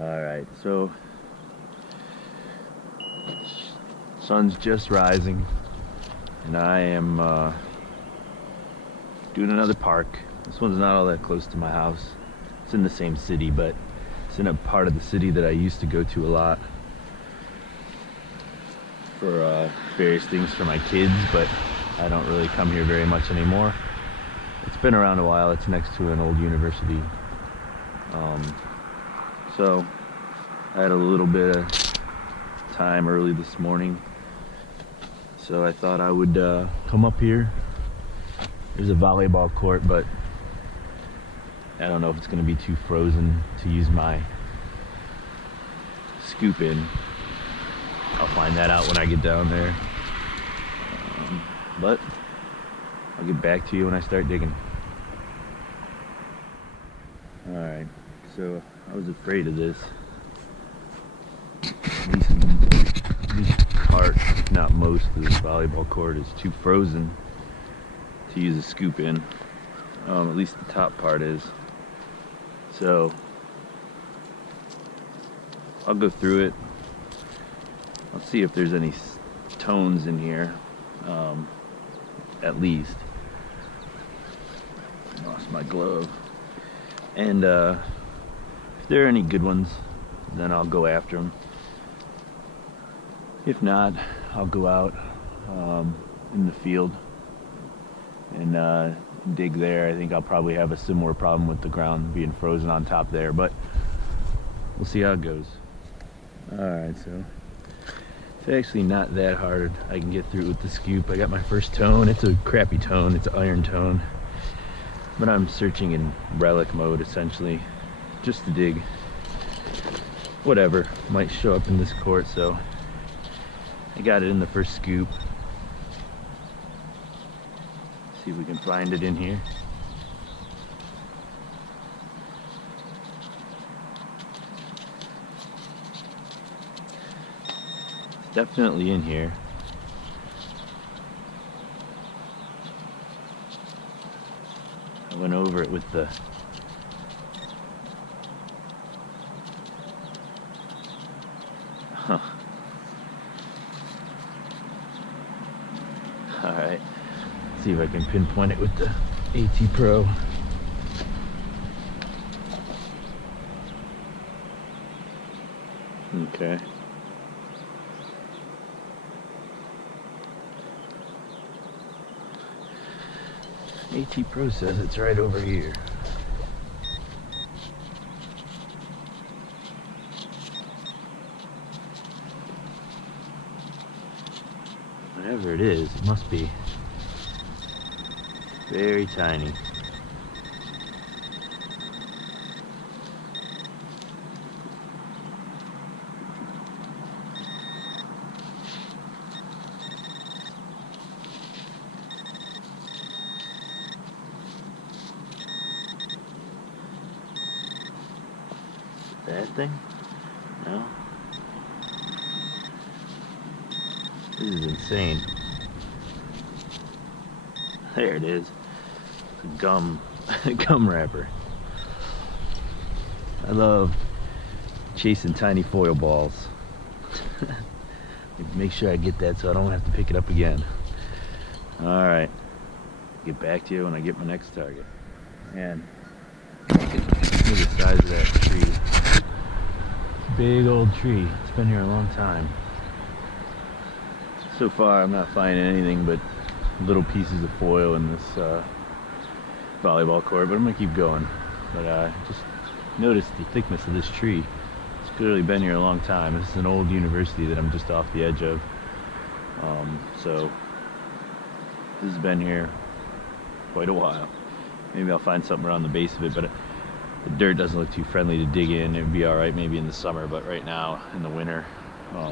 Alright, so sun's just rising and I am doing another park. This one's not all that close to my house. It's in the same city, but it's in a part of the city that I used to go to a lot for various things for my kids, but I don't really come here very much anymore. It's been around a while. It's next to an old university. So I had a little bit of time early this morning, so I thought I would come up here. There's a volleyball court, but I don't know if it's going to be too frozen to use my scoop in. I'll find that out when I get down there. But I'll get back to you when I start digging. Alright, so I was afraid of this. At least part, if not most, of this volleyball court is too frozen to use a scoop in. At least the top part is. So I'll go through it. I'll see if there's any tones in here, at least. Lost my glove. And if there are any good ones, then I'll go after them. If not, I'll go out in the field and dig there. I think I'll probably have a similar problem with the ground being frozen on top there, but we'll see how it goes. Alright, so it's actually not that hard. I can get through it with the scoop. I got my first tone. It's a crappy tone. It's an iron tone. But I'm searching in Relic mode, essentially, just to dig whatever might show up in this court. So I got it in the first scoop. See if we can find it in here. It's definitely in here. I went over it with the Alright, see if I can pinpoint it with the AT Pro. Okay. AT Pro says it's right over here. Whatever it is, it must be very tiny. That thing? No? This is insane. There it is. It's a gum wrapper. I love chasing tiny foil balls. Make sure I get that so I don't have to pick it up again. Alright. Get back to you when I get my next target. Man, look at the size of that tree. Big old tree. It's been here a long time. So far I'm not finding anything but little pieces of foil in this volleyball court, but I'm gonna keep going. But just notice the thickness of this tree. It's clearly been here a long time. This is an old university that I'm just off the edge of. So this has been here quite a while. Maybe I'll find something around the base of it, but the dirt doesn't look too friendly to dig in. It would be alright maybe in the summer, but right now in the winter,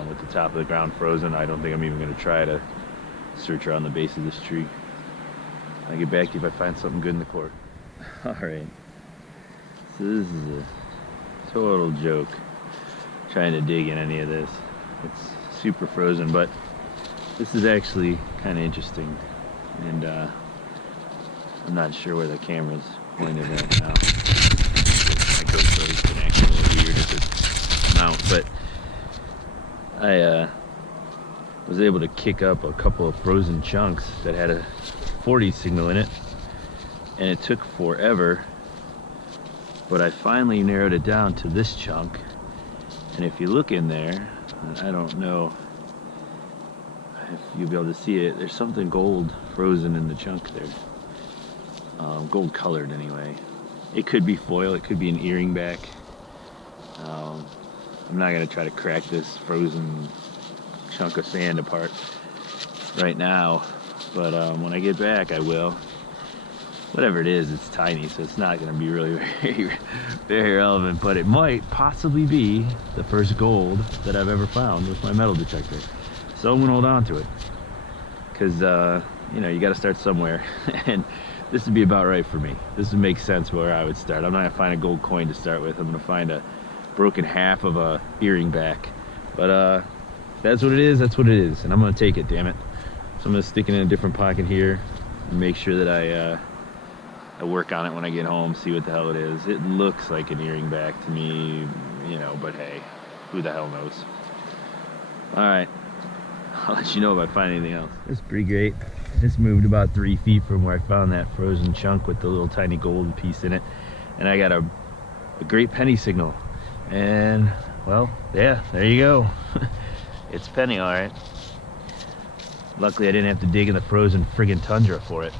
with the top of the ground frozen, I don't think I'm even going to try to search around the base of this tree. I'll get back to you if I find something good in the court. Alright, so this is a total joke, trying to dig in any of this. It's super frozen, but this is actually kind of interesting, and I'm not sure where the camera's pointed at now. My GoPro is connected a little weird if it's I was able to kick up a couple of frozen chunks that had a 40 signal in it, and it took forever, but I finally narrowed it down to this chunk. And if you look in there, I don't know if you'll be able to see it, there's something gold frozen in the chunk there. Gold colored anyway. It could be foil, it could be an earring back. I'm not going to try to crack this frozen chunk of sand apart right now, but when I get back I will. Whatever it is, it's tiny, so it's not going to be really very, very relevant, but it might possibly be the first gold that I've ever found with my metal detector. So I'm going to hold on to it, because you know, you got to start somewhere, and this would be about right for me. This would make sense where I would start. I'm not going to find a gold coin to start with. I'm going to find a broken half of a earring back, but that's what it is. That's what it is, and I'm going to take it, damn it. So I'm going to stick it in a different pocket here and make sure that I work on it when I get home, see what the hell it is. It looks like an earring back to me, you know, but hey, who the hell knows? Alright, I'll let you know if I find anything else. It's pretty great. This moved about 3 feet from where I found that frozen chunk with the little tiny gold piece in it, and I got a great penny signal. And, well, yeah, there you go. It's penny, alright. Luckily I didn't have to dig in the frozen friggin' tundra for it.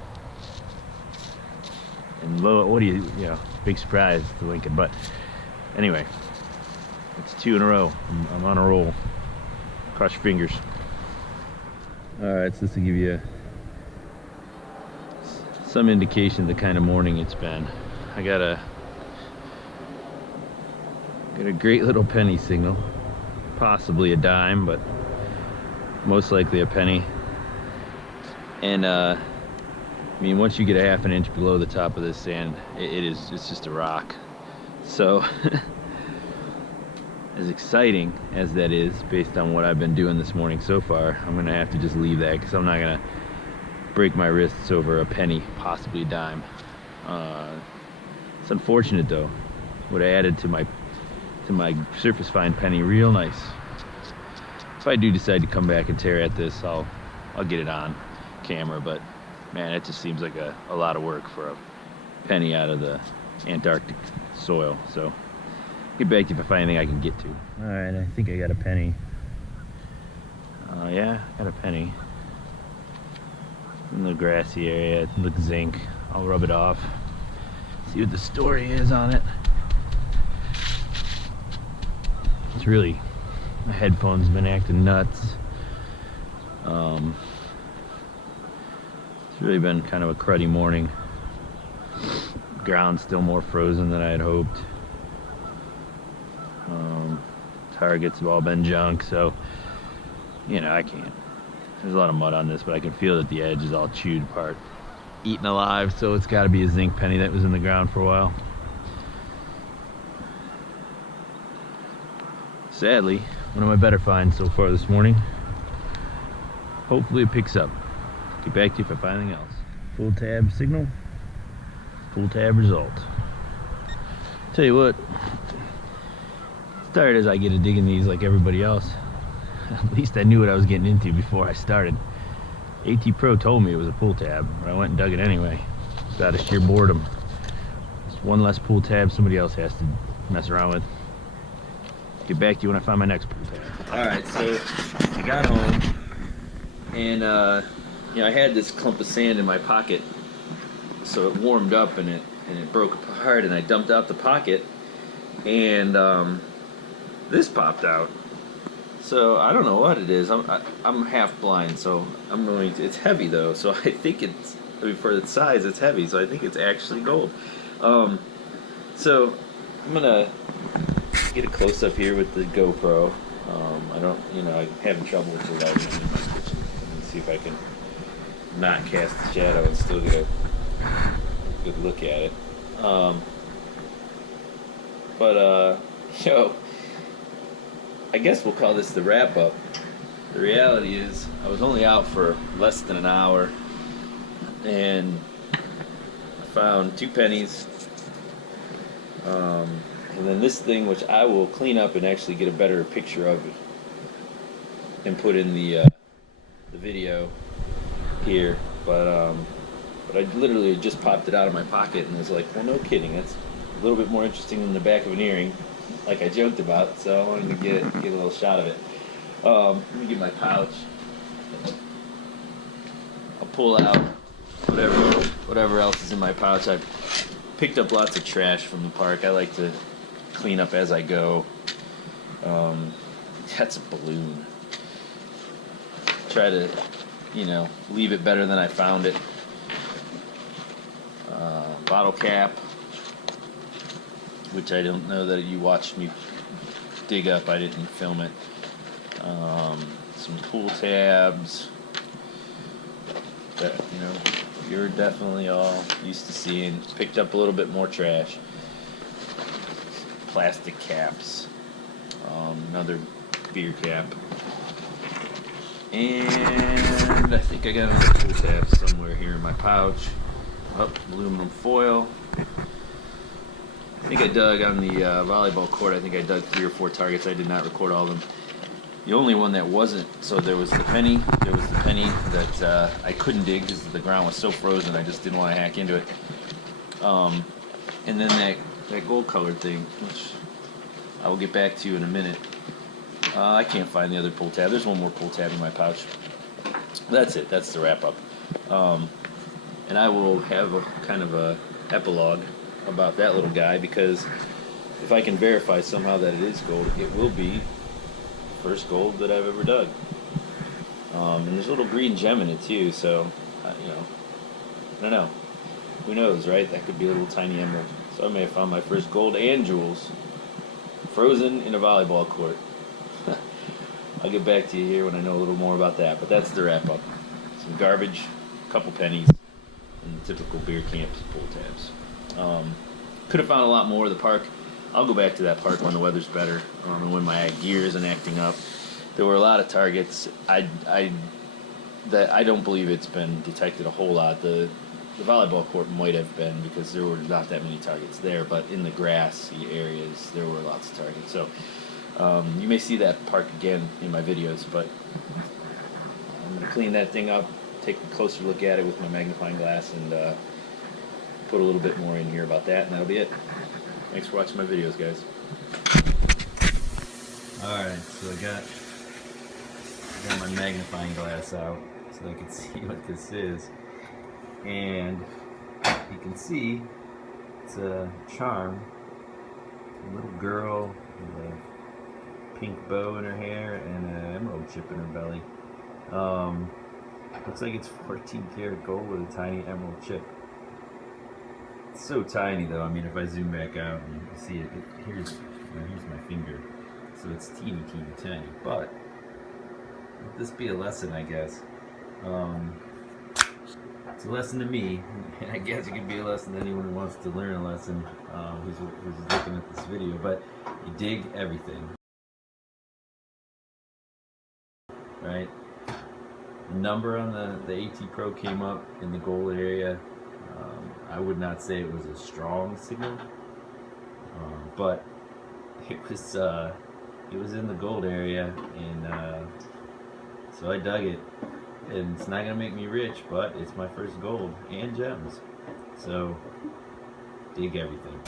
And what do you know, big surprise to Lincoln. But anyway, it's 2 in a row. I'm on a roll. Cross your fingers. Alright, so this will give you some indication of the kind of morning it's been. I got a great little penny signal, possibly a dime, but most likely a penny. And I mean, once you get a ½ an inch below the top of this sand, it's just a rock. So as exciting as that is, based on what I've been doing this morning so far, I'm gonna have to just leave that, because I'm not gonna break my wrists over a penny, possibly a dime. It's unfortunate though. Would have added to my surface fine penny real nice. If I do decide to come back and tear at this, I'll get it on camera, but man, it just seems like a lot of work for a penny out of the Antarctic soil. So get back to you if I find anything I can get to. Alright, I think I got a penny. Yeah, I got a penny. In the grassy area, it looks zinc. I'll rub it off. See what the story is on it. It's really, my headphones been acting nuts. It's really been kind of a cruddy morning. Ground's still more frozen than I had hoped. Targets have all been junk, so you know, I can't. There's a lot of mud on this, but I can feel that the edge is all chewed apart, eaten alive, so it's got to be a zinc penny that was in the ground for a while. Sadly, one of my better finds so far this morning. Hopefully it picks up. Get back to you if I find anything else. Full tab signal, full tab result. Tell you what, as tired as I get of digging these like everybody else, at least I knew what I was getting into before I started. AT Pro told me it was a pull tab, but I went and dug it anyway. It's out of sheer boredom. It's one less pull tab somebody else has to mess around with. Get back to you when I find my next pull tab. Alright, so I got home, and you know, I had this clump of sand in my pocket, so it warmed up and it broke apart, and I dumped out the pocket, and this popped out. So I don't know what it is. I'm half blind, so I'm going to, it's heavy though, so I think it's, I mean, for its size it's heavy, so I think it's actually gold. So I'm gonna get a close up here with the GoPro. I don't, you know, I'm having trouble with the lighting in my kitchen. Let me see if I can not cast the shadow and still get a good look at it. Yo, I guess we'll call this the wrap up. The reality is, I was only out for less than an hour, and I found 2 pennies, and then this thing, which I will clean up and actually get a better picture of it and put in the video here, but I literally just popped it out of my pocket and was like, well, no kidding, that's a little bit more interesting than the back of an earring, like I joked about. So I wanted to get a little shot of it. Let me get my pouch. I'll pull out whatever else is in my pouch. I picked up lots of trash from the park. I like to clean up as I go. That's a balloon. Try to, leave it better than I found it. Bottle cap, which I don't know that you watched me dig up. I didn't film it. Some pool tabs that you're definitely all used to seeing. Picked up a little bit more trash. Plastic caps. Another beer cap. And I think I got another pool tab somewhere here in my pouch. Oh, aluminum foil. I think I dug on the volleyball court. I think I dug 3 or 4 targets. I did not record all of them. The only one that wasn't, so there was the penny. There was the penny that I couldn't dig because the ground was so frozen. I just didn't want to hack into it. And then that gold colored thing, which I will get back to you in a minute. I can't find the other pull tab. There's one more pull tab in my pouch. That's it. That's the wrap up. And I will have a kind of a epilogue about that little guy, because if I can verify somehow that it is gold, it will be the first gold that I've ever dug. And there's a little green gem in it too, so I don't know. Who knows, right? That could be a little tiny emerald. So I may have found my first gold and jewels frozen in a volleyball court. I'll get back to you here when I know a little more about that. But that's the wrap up. Some garbage, a couple pennies, and the typical beer camps pull tabs. Could have found a lot more of the park. I'll go back to that park when the weather's better, and when my gear isn't acting up. There were a lot of targets. I don't believe it's been detected a whole lot. The volleyball court might have been, because there were not that many targets there, but in the grassy areas there were lots of targets. So you may see that park again in my videos, but I'm going to clean that thing up, take a closer look at it with my magnifying glass, and put a little bit more in here about that, and that'll be it. Thanks for watching my videos, guys. Alright, so I got my magnifying glass out so I can see what this is. And you can see it's a charm. A little girl with a pink bow in her hair and an emerald chip in her belly. Looks like it's 14 karat gold with a tiny emerald chip. It's so tiny though. I mean, if I zoom back out and you can see it, here's my finger. So it's teeny tiny. But let this be a lesson, I guess. It's a lesson to me, and I guess it could be a lesson to anyone who wants to learn a lesson who's looking at this video. But you dig everything, right? The number on the AT Pro came up in the gold area. I would not say it was a strong signal, but it was in the gold area, and so I dug it. And it's not gonna make me rich, but it's my first gold and gems. So dig everything.